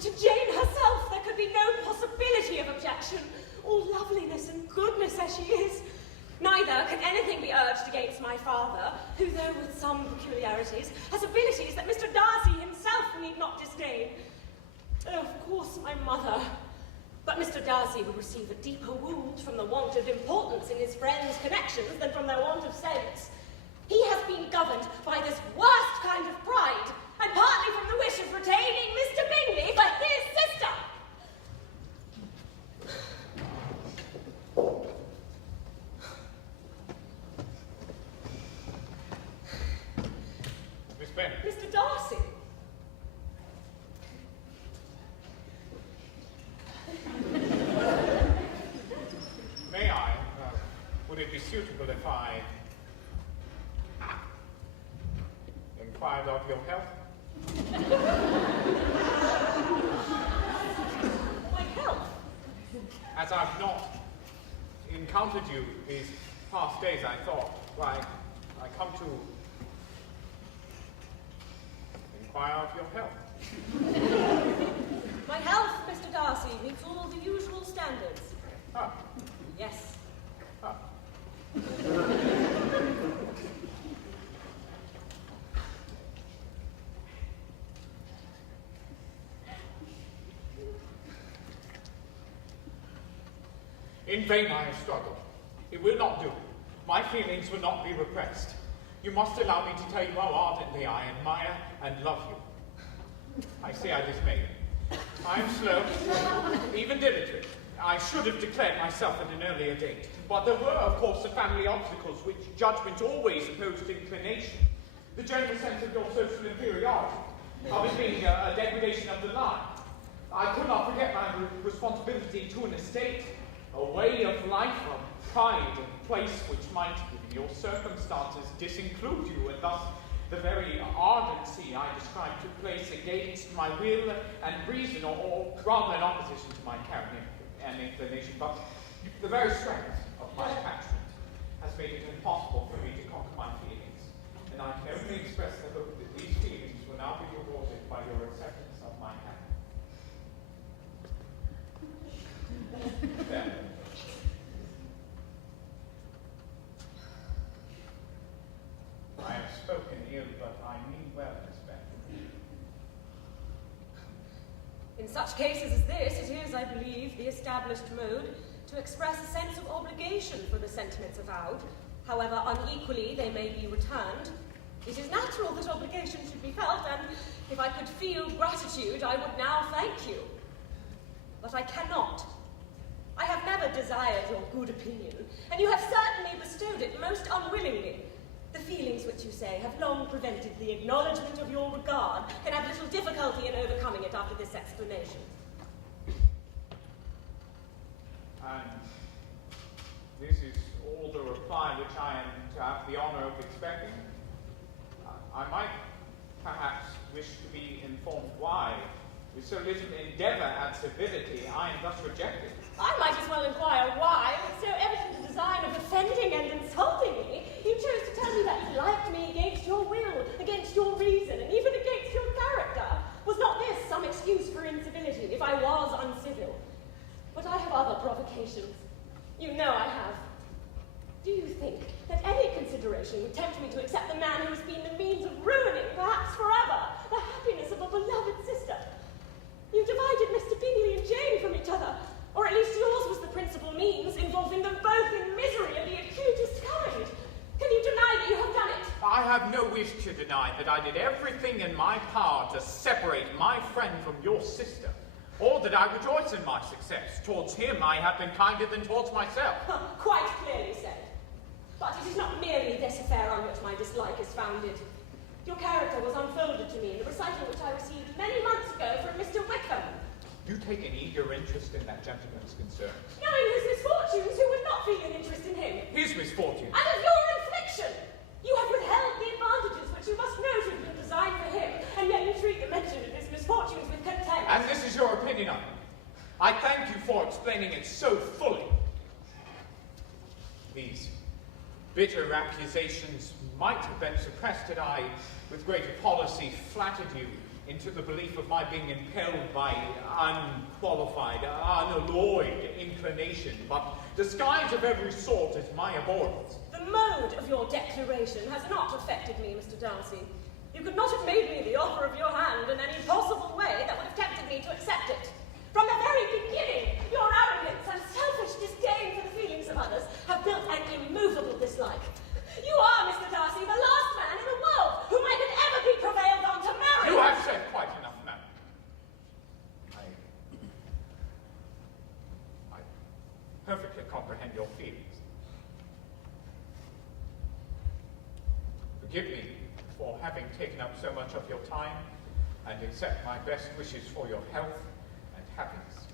to Jane herself there could be no possibility of objection, all loveliness and goodness as she is. Neither can anything be urged against my father, who, though with some peculiarities, has abilities that Mr. Darcy himself need not disdain. Oh, of course, my mother. But Mr. Darcy would receive a deeper wound from the want of importance in his friends' connections than from their want of sense. He has been governed by this worst kind of pride, and partly from the wish of retaining Mr. Bingley for his sister. Miss Bennet. Mr. Darcy. May I? Would it be suitable if I inquired of your health? My health? As I've not encountered you these past days, I thought, why, I come to inquire of your health. My health, Mr. Darcy, meets all the usual standards. Ah. Yes. Ah. In vain I have struggled. It will not do. My feelings will not be repressed. You must allow me to tell you how ardently I admire and love you. I say I dismay you. I am slow, even dilatory. I should have declared myself at an earlier date. But there were, of course, the family obstacles which judgment always opposed to inclination. The general sense of your social inferiority, of it being a degradation of the line. I could not forget my responsibility to an estate, a way of life, of pride and place which might, in your circumstances, disinclude you, and thus the very ardency I described took place against my will and reason, or rather in opposition to my character and inclination, but the very strength of my attachment has made it impossible for me to conquer my feelings, and I can only express the hope that these feelings will now be rewarded by your acceptance of my hand. There. I have spoken ill, but I mean well, Miss Bennet. In such cases as this, it is, I believe, the established mode to express a sense of obligation for the sentiments avowed, however unequally they may be returned. It is natural that obligation should be felt, and if I could feel gratitude, I would now thank you. But I cannot. I have never desired your good opinion, and you have certainly bestowed it most unwillingly. The feelings which you say have long prevented the acknowledgement of your regard, can have little difficulty in overcoming it after this explanation. And this is all the reply which I am to have the honor of expecting. I might perhaps wish to be informed why, with so little endeavor at civility, I am thus rejected. I might as well inquire why, with so evident a design of offending and insulting me, you chose to tell me that you liked me against your will, against your reason, and even against your character. Was not this some excuse for incivility, if I was uncivil? But I have other provocations. You know I have. Do you think that any consideration would tempt me to accept the man who has been the means of ruining, perhaps forever, the happiness of a beloved sister? You divided Mr. Bingley and Jane from each other, or at least yours was the principal means, involving them both in misery of the acutest kind. Can you deny that you have done it? I have no wish to deny that I did everything in my power to separate my friend from your sister, or that I rejoice in my success. Towards him I have been kinder than towards myself. Quite clearly said. But it is not merely this affair on which my dislike is founded. Your character was unfolded to me in the recital which I received many months ago from Mr. Wickham. You take an eager interest in that gentleman's concerns. Knowing his misfortunes, who would not feel an interest in him? His misfortune. And of your infliction! You have withheld the advantages which you must know to have been designed for him, and yet you treat the mention of his misfortunes with contempt. And this is your opinion of it. I thank you for explaining it so fully. These bitter accusations might have been suppressed had I, with greater policy, flattered you into the belief of my being impelled by unqualified, unalloyed inclination, but disguise of every sort is my abhorrence. The mode of your declaration has not affected me, Mr. Darcy. You could not have made me the offer of your hand in any possible way that would have tempted me to accept it. From the very beginning, your arrogance and selfish disdain for the feelings of others have built an immovable dislike. You are, Mr. Darcy, the last man in the world whom I could ever be prevailed on to marry. You have said quite enough now. I perfectly comprehend your feelings. Forgive me for having taken up so much of your time, and accept my best wishes for your health and happiness.